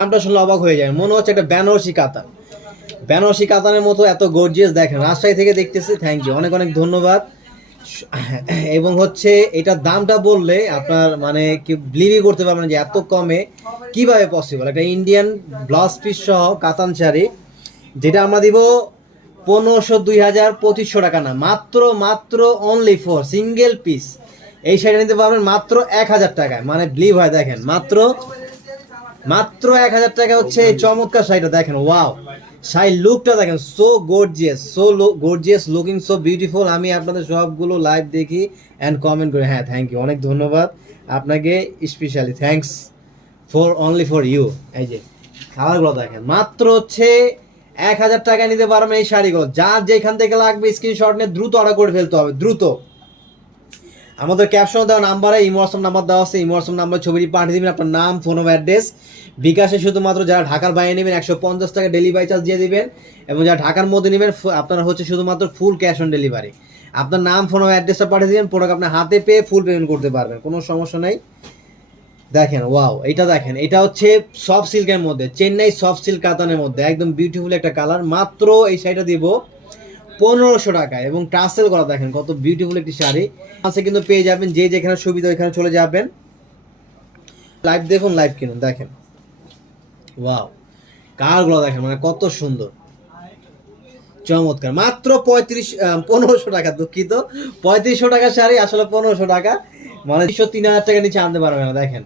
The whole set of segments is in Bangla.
নামটা শুনলে অবাক হয়ে যায়। মনে হচ্ছে একটা বেনারসি কাতান। বেনারসি কাতানের মতো এত গর্জিয়াস দেখেন, রাজশাহী থেকে দেখতেছি থ্যাংক ইউ অনেক অনেক ধন্যবাদ। এবং হচ্ছে এটার দামটা বললে আপনার মানে কি বিলিভই করতে পারবেন যে এত কমে। কীভাবে পসিবল একটা ইন্ডিয়ান ব্লাউজ পিস সহ কাতান শাড়ি, যেটা আমরা দিব পনেরোশো, দুই হাজার, পঁচিশশো টাকা না, মাত্র মাত্র অনলি ফর সিঙ্গেল পিস এই শাড়িটা নিতে পারবেন মাত্র এক হাজার টাকায়। মানে ব্লিভ হয়, দেখেন, মাত্র মাত্র এক হাজার টাকা হচ্ছে এই চমৎকার শাড়িটা, দেখেন ওয়াও শাড়ির লুকটা দেখেন so gorgeous so gorgeous looking so beautiful আমি আপনাদের সবগুলো লাইভ দেখি অ্যান্ড কমেন্ট করি। হ্যাঁ থ্যাংক ইউ অনেক ধন্যবাদ আপনাকে specially thanks for only for you এই যে খাবারগুলো দেখেন, মাত্র হচ্ছে এক হাজার টাকা নিতে পারবেন এই শাড়িগুলো। যার যেখান থেকে লাগবে স্ক্রিনশট নিয়ে দ্রুত অর্ডার করে ফেলতে হবে, দ্রুত। আমাদের ক্যাপশন দেওয়া নাম্বারে ইমোয়াটসঅ্যাপ নাম্বার দেওয়া আছে ইমোয়াটসঅ্যাপ নাম্বার ছবিটি পাঠিয়ে দিবেন, আপনার নাম ফোন অ্যাড্রেস বিকাশে শুধুমাত্র যারা ঢাকার বাইরে নেবেন, একশো পঞ্চাশ টাকা ডেলিভারি চার্জ দিয়ে দিবেন এবং যারা ঢাকার মধ্যে নেবেন আপনার হচ্ছে শুধুমাত্র ফুল ক্যাশ অন ডেলিভারি আপনার নাম ফোন অ্যাড্রেসটা পাঠিয়ে দেবেন প্রোডাক্ট আপনার হাতে পেয়ে ফুল পেমেন্ট করতে পারবেন, কোনো সমস্যা নেই। দেখেন ওয়াও এটা দেখেন, এটা হচ্ছে সফট সিল্কের মধ্যে, চেন্নাই সফট সিল্ক কাতানের মধ্যে, একদম বিউটিফুল একটা কালার মাত্র এই শাড়িটা দিব পনেরোশো টাকা এবং টাসেল করা দেখেন, কত বিউটিফুল একটি শাড়ি। আছে কিন্তু পেয়ে যাবেন যে যেখানে সুবিধা ওইখানে চলে যাবেন। লাইভ দেখুন লাইভ কিনুন, দেখেন। ওয়াও কারগুলো দেখেন মানে কত সুন্দর। চমৎকার, মাত্র পঁয়ত্রিশ পনেরোশো টাকা, দুঃখিত। পঁয়ত্রিশশো টাকা শাড়ি, আসলে পনেরোশো টাকা। মানে দুশো তিন হাজার টাকা নিচে আনতে পারবে না, দেখেন।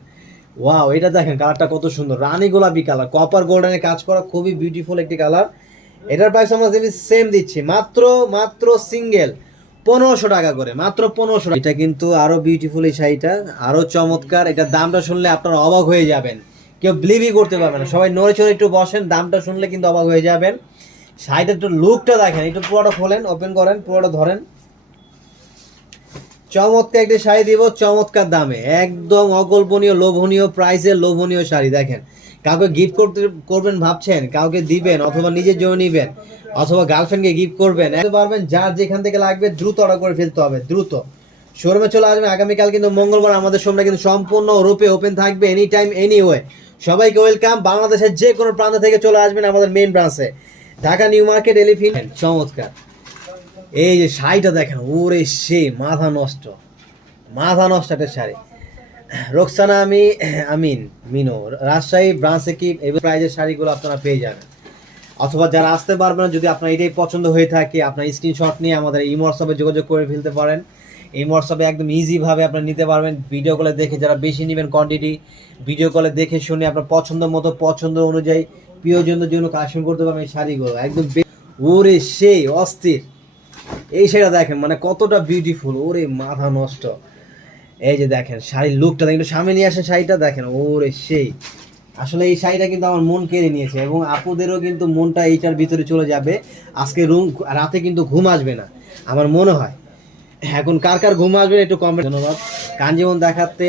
ওয়াও এটা দেখেন কালারটা কত সুন্দর। রানী গোলাপি কালার কপার গোল্ডেনে কাজ করা খুবই বিউটিফুল একটি কালার এটার প্রাইস আমরা সেম দিচ্ছি, মাত্র মাত্র সিঙ্গেল পনেরোশো টাকা করে, মাত্র পনেরোশো এটা কিন্তু আরও বিউটিফুল এই শাড়িটা, আরও চমৎকার। এটা দামটা শুনলে আপনারা অবাক হয়ে যাবেন। কেউ বিলিভই করতে পারবে না। সবাই নড়ে চড়ে একটু বসেন, দামটা শুনলে কিন্তু অবাক হয়ে যাবেন। শাড়িটা একটু লুকটা দেখেন, একটু পুরোটা খোলেন ওপেন করেন, পুরোটা ধরেন। চমৎকার একটি শাড়ি দিব, চমৎকার দামে। একদম অকল্পনীয়, লোভনীয় প্রাইসের লোভনীয় শাড়ি, দেখেন। কাউকে গিফট করতে, করবেন ভাবছেন, কাউকে দিবেন অথবা নিজের জন্য নিবেন, অথবা গার্লফ্রেন্ডকে গিফট করবেন পারবেন, যার যেখান থেকে লাগবে দ্রুত অর্ডার করে ফেলতে হবে, দ্রুত। শোরুমে চলে আসবেন, আগামীকাল কিন্তু মঙ্গলবার আমাদের শোরুমটা কিন্তু সম্পূর্ণ রূপে ওপেন থাকবে এনি টাইম এনি ওয়ে সবাইকে ওয়েলকাম বাংলাদেশের যে কোনো প্রান্ত থেকে চলে আসবেন আমাদের মেইন ব্রাঞ্চে ঢাকা নিউ মার্কেট এলিফিন চমৎকার। এই যে শাড়িটা দেখেন, ওরে সে মাথা নষ্ট মাথা নষ্ট একটা শাড়ি। রোকসানা আমি, আমিন, মিনো, রাজশাহী ব্রাঞ্চে কি প্রাইজের শাড়িগুলো আপনারা পেয়ে যাবেন। অথবা যারা আসতে পারবেন, যদি আপনার এটাই পছন্দ হয়ে থাকে, আপনার স্ক্রিনশট নিয়ে আমাদের এই হোয়াটসঅ্যাপে যোগাযোগ করে ফেলতে পারেন। এই হোয়াটসঅ্যাপে একদম ইজিভাবে আপনারা নিতে পারবেন। ভিডিও কলে দেখে যারা বেশি নেবেন কোয়ান্টিটি ভিডিও কলে দেখে শুনে আপনার পছন্দ মতো, পছন্দ অনুযায়ী প্রিয়জনদের জন্য কালেকশন করতে পারবেন এই শাড়িগুলো। একদম ওরে সেই অস্থির। এই শাড়িটা দেখেন মানে কতটা বিউটিফুল ওরে মাথা নষ্ট। এই যে দেখেন, শাড়ির লুকটা দেখেন সামনে নিয়ে আসেন শাড়িটা, দেখেন, ওরে সেই। আসলে এই শাড়িটা কিন্তু আমার মন কেড়ে নিয়েছে, এবং আপুদেরও কিন্তু মনটা এইটার ভিতরে চলে যাবে। আজকে রুম, রাতে কিন্তু ঘুম আসবে না, আমার মনে হয়। এখন কার কার ঘুম আসবে একটু কমেন্ট ধন্যবাদ। কাঞ্জিবন দেখাতে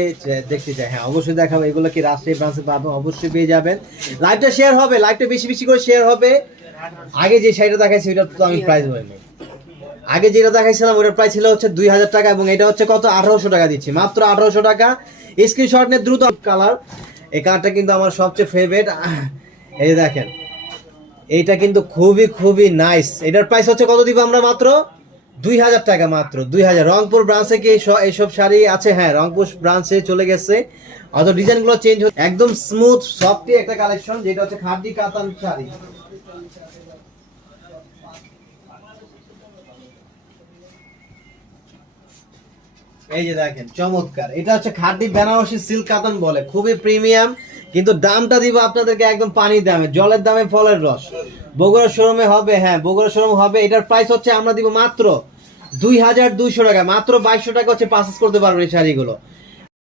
দেখতে চাই। হ্যাঁ অবশ্যই দেখাবো। এগুলো কি রাজশাহী ব্রাঞ্চে পাবো? অবশ্যই পেয়ে যাবেন। লাইভটা শেয়ার হবে লাইভটা বেশি বেশি করে শেয়ার হবে। আগে যে শাড়িটা দেখাইছি ওইটা তো আমি প্রাইস বলিনি। আগে যেটা দেখাইছিলাম, ওটার প্রাইস ছিল হচ্ছে দুই হাজার টাকা এবং এটা হচ্ছে কত? আঠারোশো টাকা দিচ্ছি। মাত্র আঠারোশো টাকা। স্ক্রিনশট নিয়ে দ্রুত কালার এই কালারটা কিন্তু আমার সবচেয়ে ফেভারিট এই যে দেখেন, এইটা কিন্তু খুবই খুবই নাইস এটার প্রাইস হচ্ছে কত দিব আমরা মাত্র? দুই হাজার টাকা মাত্র, দুই হাজার। রংপুর ব্রাঞ্চে কি এইসব শাড়ি আছে? হ্যাঁ রংপুর ব্রাঞ্চে চলে গেছে। অত ডিজাইনগুলো চেঞ্জ হচ্ছে। একদম স্মুথ সফটি একটা কালেকশন যেটা হচ্ছে খাদি কাতান শাড়ি। এই যে দেখেন, চমৎকার। এটা হচ্ছে খাদি বেনারসি সিল্ক কাতান বলে, খুবই প্রিমিয়াম কিন্তু দামটা দিব আপনাদেরকে একদম পানির দামে, জলের দামে ফলের রস। বগুড়া শোরুমে হবে হ্যাঁ বগুড়া শোরুম হবে। এটার প্রাইস হচ্ছে আমরা দিব মাত্র দুই হাজার দুইশো টাকা, মাত্র বাইশশো টাকা হচ্ছে পাসেস করতে পারবেন এই শাড়িগুলো।